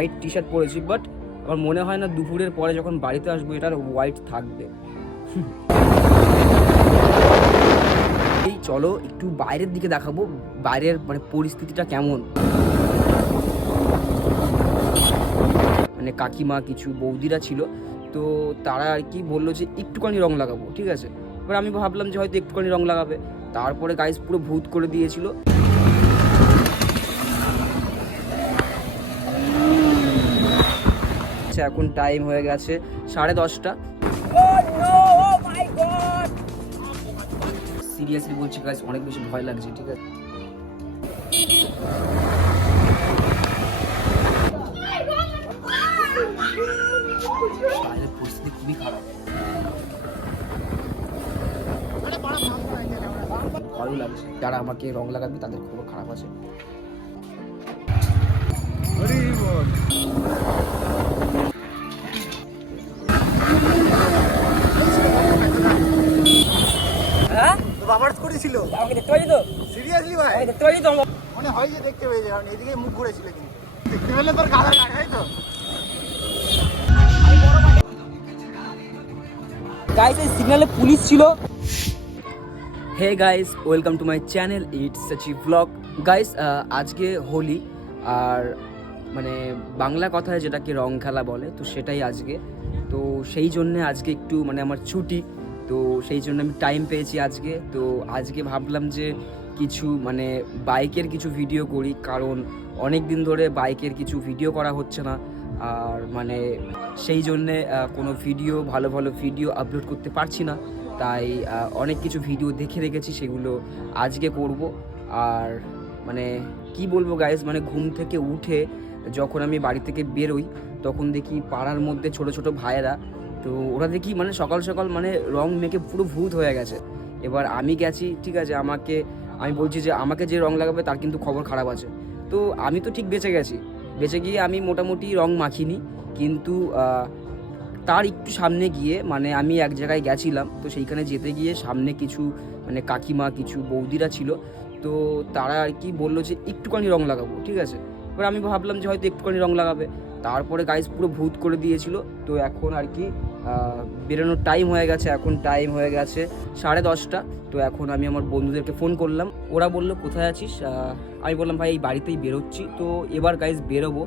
White T shirt পরেছি, but আমার মনে হয় না দুপুরের পরে যখন বাড়িতে আসবো এটার হোয়াইট থাকবে। এই চলো একটু বাইরের দিকে দেখাবো, বাইরের মানে পরিস্থিতিটা কেমন। মানে কাকিমা কিছু বৌদিরা ছিল, তো তারা আর কি বললো যে একটুখানি রং লাগাবো, ঠিক আছে। এবার আমি ভাবলাম যে হয়তো একটুখানি রং লাগাবে, তারপরে গাইস পুরো ভূত করে দিয়েছিল। এখন টাইম হয়ে গেছে 10:30। সিরিয়াসলি বলছি গাইস, অনেক বেশি ভয় লাগছে, ঠিক আছে। বাইরের পরিস্থিতি খুবই খারাপ, ভালো লাগছে। যারা আমাকে রং লাগাবে তাদের খবর খারাপ আছে। হ্যাঁ বাবার করেছিল আমাকে দেখতে পাইনি তো, সিরিয়াসলি ভাই দেখতে পাইনি তো, মনে হয় যে দেখতে পেয়েছে, কারণ এদিকে মুখ ঘুরেছিল, কিন্তু দেখতে পেলে তোর গাদা লাগাই তো। গাইস এই সিগন্যালে পুলিশ ছিল। Hey guys, welcome to my channel it's Sachi blog. Guys আজকে হোলি, আর মানে বাংলা কথায় যেটাকে রং খেলা বলে, তো সেটাই আজকে। তো সেই জন্যে আজকে একটু মানে আমার ছুটি, তো সেই জন্য আমি টাইম পেয়েছি আজকে। তো আজকে ভাবলাম যে কিছু মানে বাইকের কিছু ভিডিও করি, কারণ অনেক দিন ধরে বাইকের কিছু ভিডিও করা হচ্ছে না, আর মানে সেই জন্যে কোনো ভিডিও ভালো ভালো ভিডিও আপলোড করতে পারছি না। তাই অনেক কিছু ভিডিও দেখে রেখেছি, সেগুলো আজকে করব। আর মানে কি বলবো গাইস, মানে ঘুম থেকে উঠে যখন আমি বাড়ি থেকে বেরোই তখন দেখি পাড়ার মধ্যে ছোট ছোট ভাইয়েরা, তো ওরা দেখি মানে সকাল সকাল মানে রং মেখে পুরো ভূত হয়ে গেছে। এবার আমি গেছি, ঠিক আছে, আমি বলছি যে আমাকে যে রং লাগাবে তার কিন্তু খবর খারাপ আছে। তো আমি তো ঠিক বেঁচে গেছি, বেঁচে গিয়ে আমি মোটামুটি রং মাখিনি, কিন্তু তার একটু সামনে গিয়ে মানে আমি এক জায়গায় গেছিলাম, তো সেইখানে যেতে গিয়ে সামনে কিছু মানে কাকিমা কিছু বৌদিরা ছিল, তো তারা আর কি বললো যে একটুখানি রং লাগাবো, ঠিক আছে। এবার আমি ভাবলাম যে হয়তো একটুখানি রং লাগাবে, তারপরে গাইস পুরো ভূত করে দিয়েছিল। তো এখন আর কি বেরোনোর টাইম হয়ে গেছে, এখন টাইম হয়ে গেছে 10:30। তো এখন আমি আমার বন্ধুদেরকে ফোন করলাম, ওরা বললো কোথায় আছিস, আমি বললাম ভাই এই বাড়িতেই বেরোচ্ছি। তো এবার গাইস বেরোবো।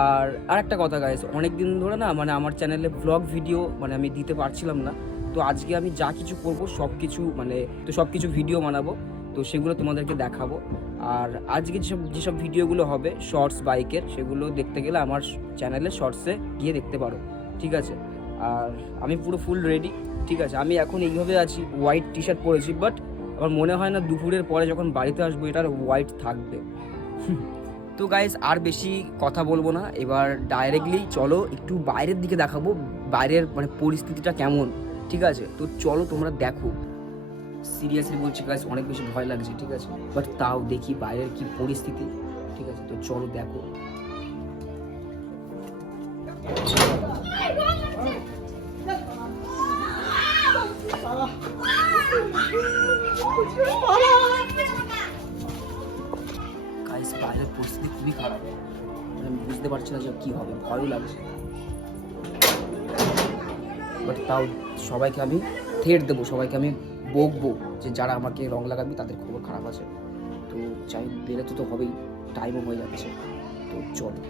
আর একটা কথা গাইস, অনেক দিন ধরে না মানে আমার চ্যানেলে ব্লগ ভিডিও মানে আমি দিতে পারছিলাম না, তো আজকে আমি যা কিছু করবো সব কিছু ভিডিও বানাবো, তো সেগুলো তোমাদেরকে দেখাবো। আর আজকে যেসব ভিডিওগুলো হবে শর্টস বাইকের, সেগুলো দেখতে গেলে আমার চ্যানেলে শর্টসে গিয়ে দেখতে পারো, ঠিক আছে। আর আমি পুরো ফুল রেডি, ঠিক আছে। আমি এখন এইভাবে আছি, হোয়াইট টি শার্ট পরেছি, বাট আমার মনে হয় না দুপুরের পরে যখন বাড়িতে আসবো এটার হোয়াইট থাকবে। তো গাইস আর বেশি কথা বলবো না, এবার ডাইরেক্টলি চলো একটু বাইরের দিকে দেখাবো, বাইরের মানে পরিস্থিতিটা কেমন, ঠিক আছে। তো চলো তোমরা দেখো। সিরিয়াসলি বলছি গাইস, অনেক বেশি ভয় লাগছে, ঠিক আছে, বাট তাও দেখি বাইরের কি পরিস্থিতি, ঠিক আছে। তো চলো দেখো। গাইস বাইরের পরিস্থিতি খুবই খারাপ, মানে আমি বুঝতে পারছি না যে কী হবে, ভয়ও লাগছে, বাট তাও সবাইকে আমি থ্রেট দেবো, সবাইকে আমি বকবো যে যারা আমাকে রং লাগাবে তাদের খবর খারাপ আছে। তো চাই বেরোতে তো হবেই, টাইমও হয়ে যাচ্ছে, তো চলো।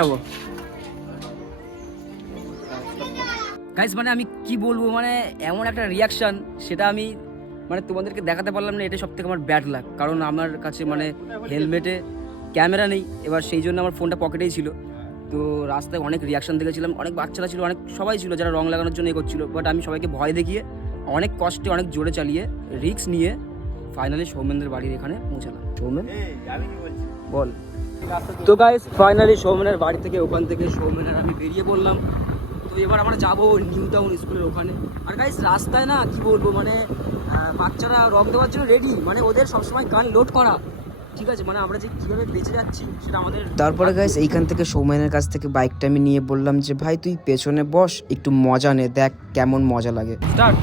যাবো গাইস, মানে আমি কি বলবো, মানে এমন একটা রিয়াকশান সেটা আমি মানে তোমাদেরকে দেখাতে পারলাম না। এটা সব থেকে আমার ব্যাড লাগ, কারণ আমার কাছে মানে হেলমেটে ক্যামেরা নেই, এবার সেই জন্য আমার ফোনটা পকেটেই ছিল। তো রাস্তায় অনেক রিয়াকশান দেখেছিলাম, অনেক বাচ্চারা ছিল, অনেক সবাই ছিল যারা রং লাগানোর জন্য করছিল, বাট আমি সবাইকে ভয় দেখিয়ে অনেক কষ্টে অনেক জোরে চালিয়ে রিস্ক নিয়ে ফাইনালি সৌমেনদের বাড়ির এখানে পৌঁছালাম। সৌমেন বল। তো গাইস ফাইনালি সৌমেনের বাড়ি থেকে ওখান থেকে সৌমেনের আমি বেরিয়ে পড়লাম। তো এবার আমরা যাবো নিউ টাউন স্কুলের ওখানে। আর গাইস রাস্তায় না কি বলবো মানে বাচ্চারা রং দেওয়ার জন্য রেডি, মানে ওদের সবসময় গান লোড করা, ঠিক আছে, মানে আমরা যে কীভাবে বেঁচে যাচ্ছি সেটা আমাদের। তারপরে গাইস এইখান থেকে সৌমেনের কাছ থেকে বাইকটা আমি নিয়ে বললাম যে ভাই তুই পেছনে বস, একটু মজা নে, দেখ কেমন মজা লাগে। স্টার্ট।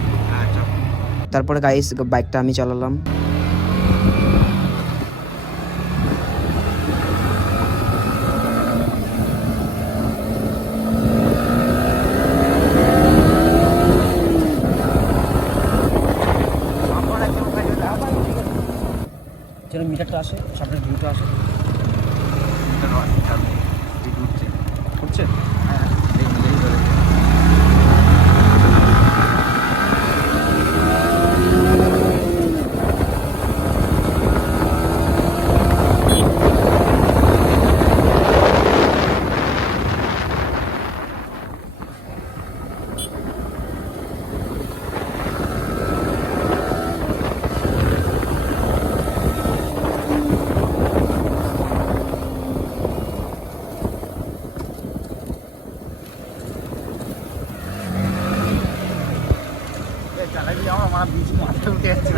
তারপরে গাইস বাইকটা আমি চালালাম। যেন মিটারটা আসে, সামনের ভিউটা আসে, উঠছে।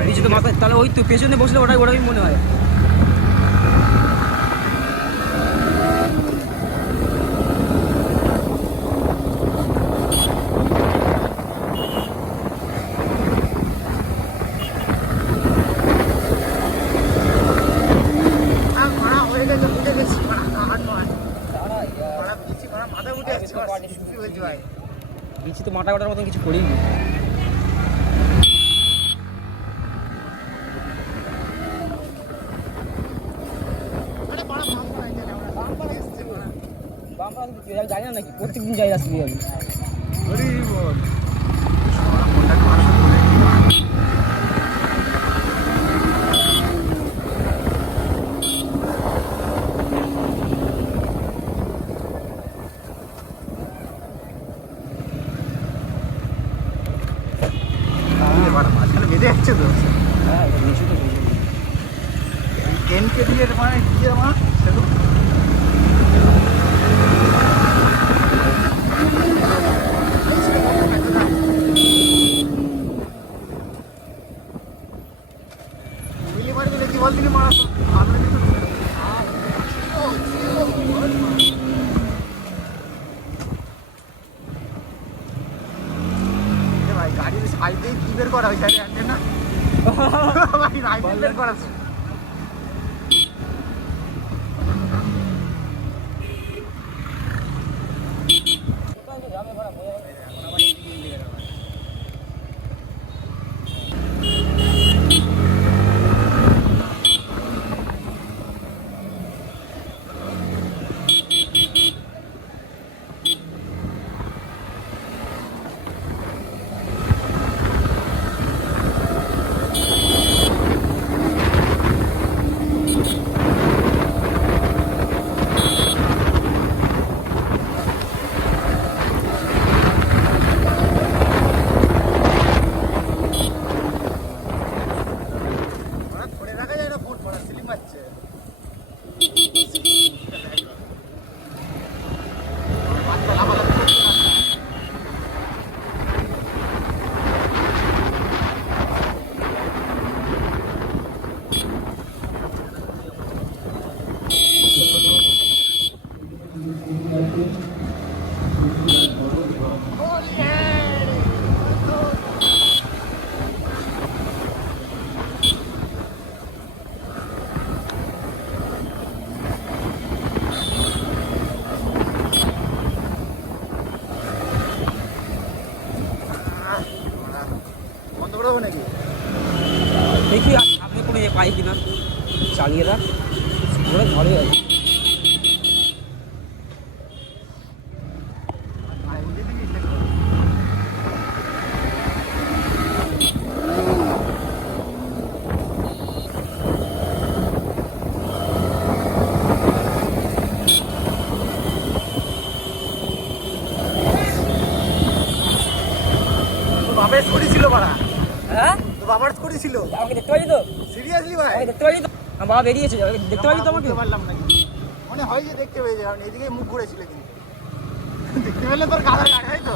নিচে তো মাথায়, তাহলে ওই তো পেছনে বসলে ওটাই মনে হয়। বিচি তো মাথা কাটার মতন কিছু করিনি। জানি না নাকি প্রত্যেকদিন যাই আসবি আমি। বেঁধে যাচ্ছে তো হ্যাঁ নিচু তো ট্রেনকে দিয়ে মানে দিয়ে আমার সেরকম মিলি মারি দিলে কি বলছিলি মারা ভাই গাড়ির সাইডে কি বের করা ওই সাইডে আনবে না ভাই রাইট বের করা দেখি সামনে কোনো পাই কিনা, চালিয়ে রাখ ঘরে ঘরে আছে। বাবার স্কুটি ছিল বাড়া। হ্যাঁ তো বাবার স্কুটি ছিল। আমাকে দেখতে পাচ্ছি তো? সিরিয়াসলি ভাই আমাকে দেখতে পাচ্ছি তো? আমার বাবা বেরিয়েছে, দেখতে পাচ্ছি তো আমাকে? পারলাম না, মনে হয় যে দেখতে পেয়েছে, কারণ এদিকে মুখ ঘুরেছিল কিন্তু দেখতে ফেলে তোর গাড়ি তাই তো।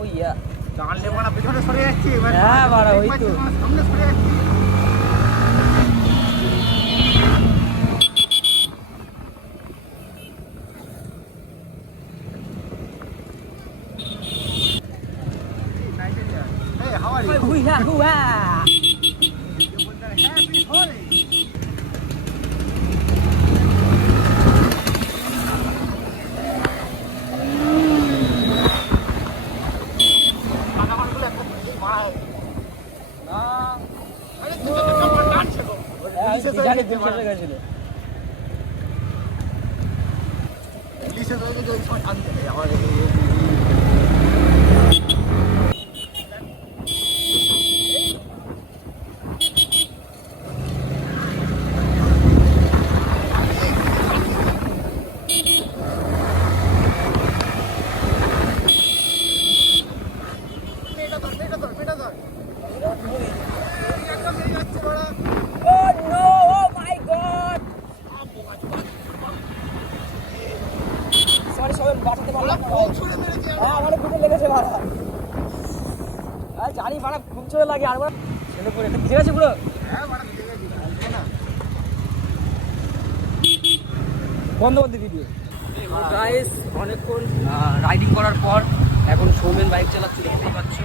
ওই ইয়া জানলে বড় পিছনে সরে যাচ্ছি হ্যাঁ বাড়া ওই তো সামনে সরে যাচ্ছি। Hey, how are you? হুইয়া হুয়া Happy Holi. জানি বাড়া খুব চলে লাগে আর ছেলে পরে ঠিক আছে পুরো বন্ধ করতে ভিডিও। গাইস অনেকক্ষণ রাইডিং করার পর এখন সৌমেন বাইক চালাচ্ছে দেখতেই পাচ্ছ।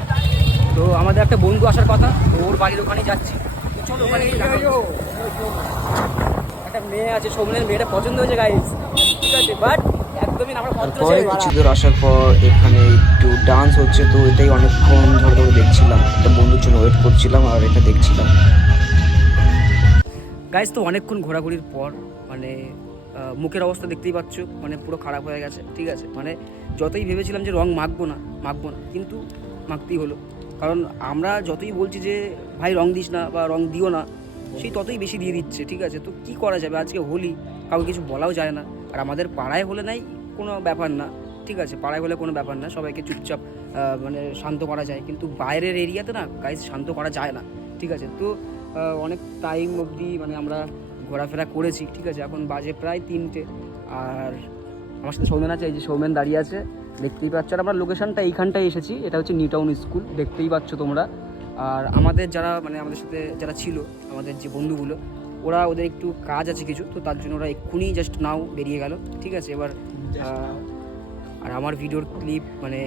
তো আমাদের একটা বন্ধু আসার কথা, তো ওর বাড়ির ওখানে যাচ্ছি। তো চলো ওখানে একটা মেয়ে আছে, সৌমেনের মেয়েটা পছন্দ হয়েছে গাইস, ঠিক আছে, বাট একদমই আমরা কিছু দূর আসার পর এখানে একটু ডান্স হচ্ছে, তো এটাই অনেকক্ষণ ধরে ধরে দেখছিলাম, একটা বন্ধুর জন্য ওয়েট করছিলাম আর এটা দেখছিলাম। গাইস তো অনেকক্ষণ ঘোরাঘুরির পর মানে মুখের অবস্থা দেখতেই পাচ্ছ, মানে পুরো খারাপ হয়ে গেছে, ঠিক আছে। মানে যতই ভেবেছিলাম যে রং মাখবো না কিন্তু মাখতেই হলো, কারণ আমরা যতই বলছি যে ভাই রং দিস না বা রং দিও না, সেই ততই বেশি দিয়ে দিচ্ছে, ঠিক আছে। তো কি করা যাবে, আজকে হোলি, কাউকে কিছু বলাও যায় না। আর আমাদের পাড়ায় হলে নাই কোনো ব্যাপার না, ঠিক আছে, পাড়ায় হলে কোনো ব্যাপার না, সবাইকে চুপচাপ মানে শান্ত করা যায়, কিন্তু বাইরের এরিয়াতে না গাইস শান্ত করা যায় না, ঠিক আছে। তো অনেক টাইম অবধি মানে আমরা ঘোরাফেরা করেছি, ঠিক আছে। এখন বাজে প্রায় 3টে, আর আমার সাথে সৌমেন আছে, এই যে সৌমেন দাঁড়িয়ে আছে দেখতেই পাচ্ছ। আর আমরা লোকেশনটা এইখানটায় এসেছি, এটা হচ্ছে নিউ টাউন স্কুল, দেখতেই পাচ্ছ তোমরা। আর আমাদের যারা মানে আমাদের সাথে যারা ছিল, আমাদের যে বন্ধুগুলো, ওদের একটু কাজ আছে কিছু, তো তার জন্য ওরা এক্ষুনি জাস্ট নাও বেরিয়ে গেল, ঠিক আছে। এবার আর আমার ভিডিওর ক্লিপ মানে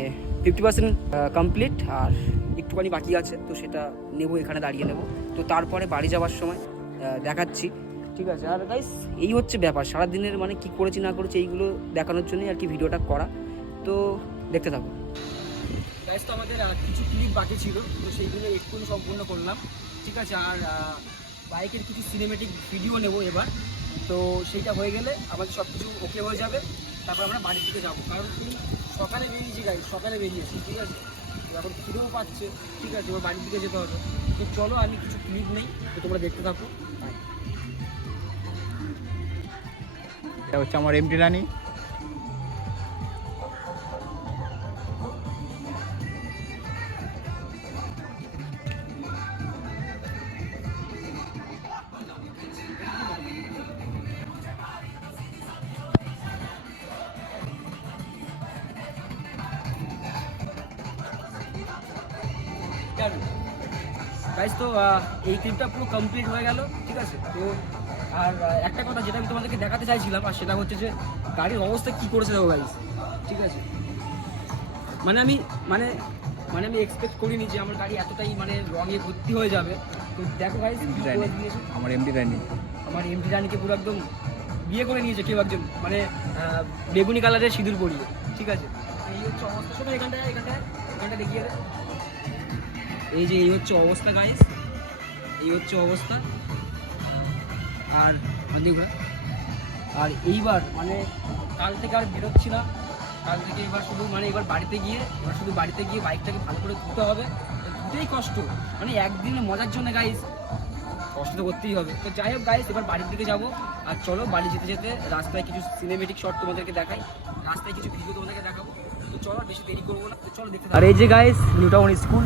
50% কমপ্লিট, আর একটুখানি বাকি আছে, তো সেটা নেবো, এখানে দাঁড়িয়ে নেবো। তো তারপরে বাড়ি যাওয়ার সময় দেখাচ্ছি, ঠিক আছে। আর গাইস এই হচ্ছে ব্যাপার, সারাদিনের মানে কি করেছি না করেছি এইগুলো দেখানোর জন্যই আর কি ভিডিওটা করা, তো দেখতে থাকো। গাইস তো আমাদের কিছু ক্লিপ বাকি ছিল, তো সেইগুলো এক্ষুনি সম্পূর্ণ করলাম, ঠিক আছে। আর বাইকের কিছু সিনেমেটিক ভিডিও নেব এবার, তো সেইটা হয়ে গেলে আমাদের সব কিছু ওকে হয়ে যাবে, তারপর আমরা বাড়ির দিকে যাবো। কারণ তুমি সকালে বেরিয়েছি গাইস, সকালে বেরিয়েছি, ঠিক আছে, তো এখন ফিরেও পাচ্ছে, ঠিক আছে, এবার বাড়ির দিকে যেতে হবে। তো চলো আমি কিছু ক্লিপ নেই, তো তোমরা দেখতে থাকো। এটা হচ্ছে আমার এমটি রানী। গাইস তো এই ক্লিপটা পুরো কমপ্লিট হয়ে গেল, ঠিক আছে। তো আর একটা কথা যেটা আমি তোমাদেরকে দেখাতে চাইছিলাম, আর সেটা হচ্ছে যে গাড়ির অবস্থা কী করেছে দেখো গাইস, ঠিক আছে। মানে আমি এক্সপেক্ট করিনি যে আমার গাড়ি এতটাই মানে রঙে ভর্তি হয়ে যাবে। তো দেখো গাইস আমার এমটি রানী আমার এমটি রানীকে পুরো একদম বিয়ে করে নিয়েছে কেউ একজন, মানে বেগুনি কালারের সিঁদুর পরিয়ে, ঠিক আছে। এই হচ্ছে অবস্থা, শোনো এখানটায় দেখিয়ে দে। এই যে এই হচ্ছে অবস্থা গাইস, এই হচ্ছে অবস্থা। আর আর এইবার মানে কাল থেকে আর বেরোচ্ছি না, কাল থেকে এবার শুধু মানে এবার বাড়িতে গিয়ে বাইকটাকে ভালো করে ধুতে হবে। ধুতেই কষ্ট, মানে একদিনে মজার জন্য গাইস কষ্ট তো করতেই হবে। তো যাই হোক গাইস, এবার বাড়ির দিকে যাবো। আর চলো বাড়ি যেতে যেতে রাস্তায় কিছু সিনেমেটিক শট তোমাদেরকে দেখাই, রাস্তায় কিছু ভিডিও তোমাদেরকে দেখাবো। তো চলো বেশি দেরি করবো না, তো চলো দেখতে। আর এই যে গাইস নিউ টাউন স্কুল,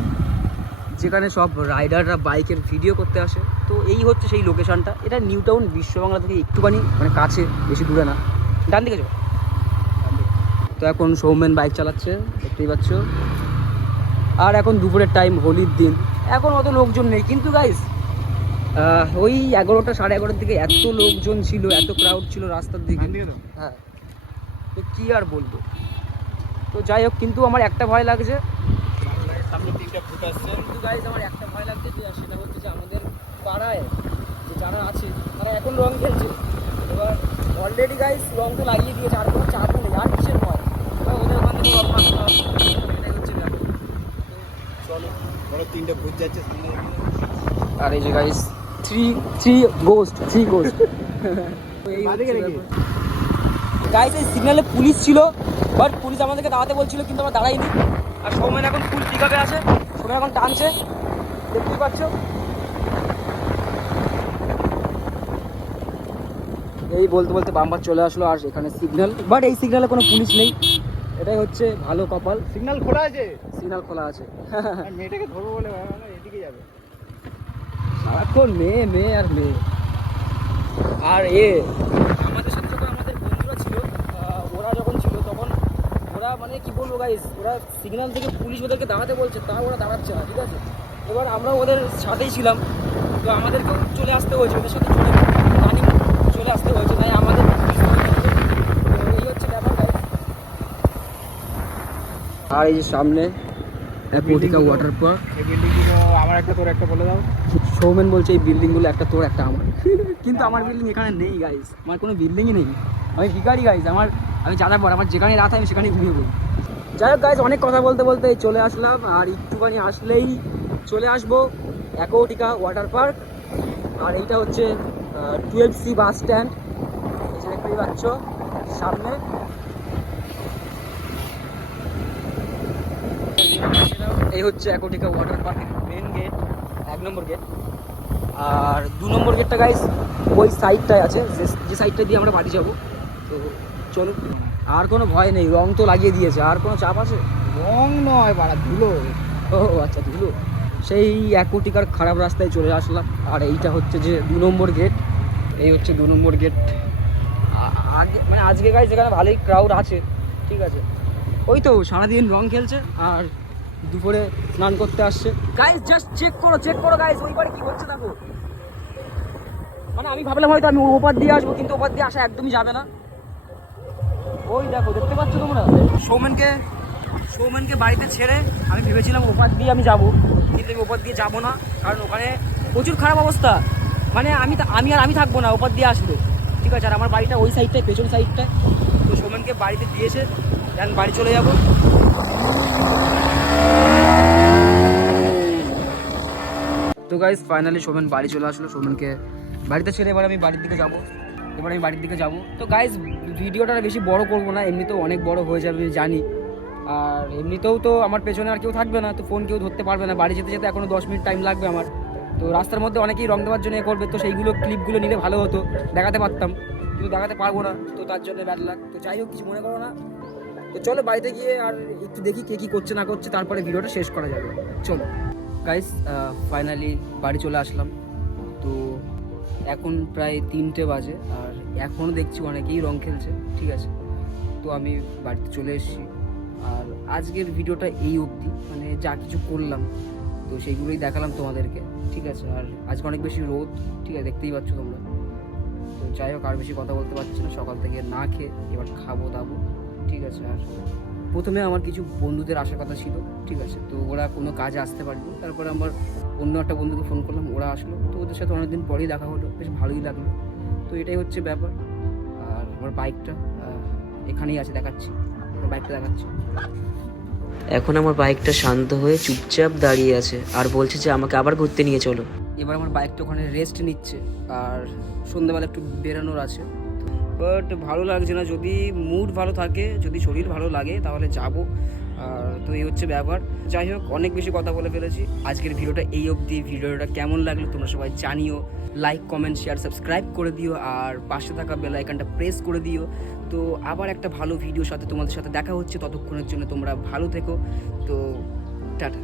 যেখানে সব রাইডাররা বাইকের ভিডিও করতে আসে। তো এই হচ্ছে সেই লোকেশনটা। এটা নিউ টাউন বিশ্ব বাংলা থেকে একটুখানি মানে কাছে, বেশি দূরে না। ডান দিকে যাও। তো এখন সৌমেন বাইক চালাচ্ছে, দেখতেই পাচ্ছ। আর এখন দুপুরের টাইম, হোলির দিন, এখন অত লোকজন নেই। কিন্তু গাইস ওই 11টা সাড়ে 11টার দিকে এত লোকজন ছিল, এত ক্রাউড ছিল রাস্তার দিকে। হ্যাঁ, তো কি আর বলবো। তো যাই হোক, কিন্তু আমার একটা ভয় লাগছে, কিন্তু গাইস আমার একটা ভয় লাগছে, সেটা হচ্ছে যে আমাদের পাড়ায় যারা আছে তারা এখন রং খেলছে। এবার অলরেডি গাইস রং তো লাগিয়ে দিয়েছে, আর কোনো চাপও নেই, আর কিসের ভয়। ওদের ওখান থেকে রং মাখতে হবে, এটাই হচ্ছে ব্যাপার। চলো, বড় 3টে ভূত যাচ্ছে সামনে। আর এই যে গাইস থ্রি গোস্ট গাইস, এই সিগন্যালে পুলিশ ছিল, বাট পুলিশ আমাদেরকে দাঁড়াতে বলছিল, কিন্তু আমরা দাঁড়াইনি। আর সৌমেন এখন ফুল পিকআপে আছে, সৌমেন এখন টানছে, দেখতেই পাচ্ছ। এই বলতে বলতে বাম্পার চলে আসলো, আর এখানে সিগন্যাল, বাট এই সিগন্যালে কোনো পুলিশ নেই, এটাই হচ্ছে ভালো কপাল। সিগন্যাল খোলা আছে, মেয়েটাকে ধরবো বলে এদিকে যাবে সারাক্ষণ মেয়ে আর মেয়ে। আর আমাদের সাথে যখন আমাদের বন্ধুরা ছিল, ওরা যখন ছিল তখন ওরা মানে কি বলবো গাইস, ওরা সিগন্যাল থেকে পুলিশ ওদেরকে দাঁড়াতে বলছে, তাও ওরা দাঁড়াচ্ছে না, ঠিক আছে। এবার আমরা ওদের সাথেই ছিলাম, তো আমাদেরকেও চলে আসতে হয়েছে, ওদের সাথে চলে আসতে হয়েছে, তাই আমাদের এই হচ্ছে ব্যাপার গাইস। আর এই যে সামনে পটিকা ওয়াটার পার্ক। এই বিল্ডিংগুলো আমার একটা, তোর একটা বলে দাও। সৌমেন বলছে এই বিল্ডিংগুলো একটা তোর একটা আমার, কিন্তু আমার বিল্ডিং এখানে নেই গাইস, আমার কোনো বিল্ডিংই নেই, আমি ভিখারি গাইস। আমি যাওয়ার পর আমার যেখানে রাত হয় আমি সেখানেই ঘুমিয়ে পড়ি। যাই হোক গাইস, অনেক কথা বলতে বলতে চলে আসলাম, আর একটুখানি আসলেই চলে আসবো অ্যাকোয়াটিকা ওয়াটার পার্ক। আর এইটা হচ্ছে 12C বাস স্ট্যান্ড, এই যে দেখতেই পাচ্ছ সামনে। এই হচ্ছে অ্যাকোয়াটিকা ওয়াটার পার্কের মেন গেট, 1 নম্বর গেট। আর 2 নম্বর গেটটা গাইস ওই সাইডটায় আছে, যে সাইডটা দিয়ে আমরা বাড়ি যাবো। তো চলো, আর কোনো ভয় নেই, রং তো লাগিয়ে দিয়েছে, আর কোনো চাপ আছে? রং নয় বাড়া, ধুলো। ও আচ্ছা, ধুলো। সেই অ্যাকোয়াটিকার খারাপ রাস্তায় চলে আসলাম। আর এইটা হচ্ছে যে 2 নম্বর গেট, এই হচ্ছে 2 নম্বর গেট। আগে মানে আজকে গাইস এখানে ভালোই ক্রাউড আছে, ঠিক আছে। ওই তো সারাদিন রং খেলছে আর দুপুরে স্নান করতে আসছে। গাইস জাস্ট চেক করো গাইস, ওই পারে কি হচ্ছে দেখো। মানে আমি ভাবলাম হয়তো আমি ওপার দিয়ে আসবো, কিন্তু ওপার দিয়ে আসা একদমই যাবে না। ওই দেখো, দেখতে পাচ্ছ তোমরা। সৌমেনকে বাড়িতে ছেড়ে আমি ভেবেছিলাম ওপার দিয়ে আমি যাবো, কিন্তু আমি ওপার দিয়ে যাবো না, কারণ ওখানে প্রচুর খারাপ অবস্থা। মানে আমি থাকবো না ওপার দিয়ে আসলে, ঠিক আছে। আর আমার বাড়িটা ওই সাইডটায়, পেছন সাইডটায়। তো সৌমেনকে বাড়িতে দিয়েছে, আমি বাড়ি চলে যাবো। তো গাইস ফাইনালি সৌমেন বাড়ি চলে আসলো, সৌমেনকে বাড়িতে ছেড়ে এবার আমি বাড়ির দিকে যাবো। তো গাইস ভিডিওটা বেশি বড় করবো না, এমনিতেও অনেক বড় হয়ে যাবে আমি জানি। আর এমনিতেও তো আমার পেছনে আর কেউ থাকবে না, তো ফোন কেউ ধরতে পারবে না। বাড়ি যেতে যেতে এখনো 10 মিনিট টাইম লাগবে আমার। তো রাস্তার মধ্যে অনেকেই রং দেওয়ার জন্য করবে, তো সেইগুলো ক্লিপগুলো নিলে ভালো হতো, দেখাতে পারতাম, কিন্তু দেখাতে পারবো না, তো তার জন্য ব্যাড লাগ। তো যাই হোক, কিছু মনে করো না। তো চলো বাড়িতে গিয়ে আর একটু দেখি কে কী করছে না করছে, তারপরে ভিডিওটা শেষ করা যাবে। চলো গাইস, ফাইনালি বাড়ি চলে আসলাম। তো এখন প্রায় 3টে বাজে, আর এখনও দেখছি অনেকেই রং খেলছে, ঠিক আছে। তো আমি বাড়িতে চলে এসেছি। আর আজকের ভিডিওটা এই অবধি, মানে যা কিছু করলাম তো সেইগুলোই দেখালাম তোমাদেরকে, ঠিক আছে। আর আজকে অনেক বেশি রোদ, ঠিক আছে, দেখতেই পাচ্ছ তোমরা। তো যাই হোক, আর বেশি কথা বলতে পারছি না, সকাল থেকে না খেয়ে এবার খাবো দাবো, ঠিক আছে। আর প্রথমে আমার কিছু বন্ধুদের আসার কথা ছিল, ঠিক আছে, তো ওরা কোনো কাজে আসতে পারলো। তারপরে আমার অন্য একটা বন্ধুকে ফোন করলাম, ওরা আসলো, তো ওদের সাথে অনেকদিন পরেই দেখা হলো, বেশ ভালোই লাগলো। তো এটাই হচ্ছে ব্যাপার। আর আমার বাইকটা এখানেই আছে, দেখাচ্ছি, আমার বাইকটা দেখাচ্ছি। এখন আমার বাইকটা শান্ত হয়ে চুপচাপ দাঁড়িয়ে আছে আর বলছে যে আমাকে আবার ঘুরতে নিয়ে চলো। এবার আমার বাইকটা ওখানে রেস্ট নিচ্ছে, আর সন্ধ্যাবেলা একটু বেরোনোর আছে, বাট ভালো লাগছে না। যদি মুড ভালো থাকে, যদি শরীর ভালো লাগে তাহলে যাব। আর তো এই হচ্ছে ব্যাপার। যাই হোক, অনেক বেশি কথা বলে ফেলেছি। আজকের ভিডিওটা এই অবধি। ভিডিওটা কেমন লাগলো তোমরা সবাই জানিও। লাইক, কমেন্ট, শেয়ার, সাবস্ক্রাইব করে দিও, আর পাশে থাকা বেল আইকনটা প্রেস করে দিও। তো আবার একটা ভালো ভিডিওর সাথে তোমাদের সাথে দেখা হচ্ছে। ততক্ষণের জন্য তোমরা ভালো থেকো। তো টাটা।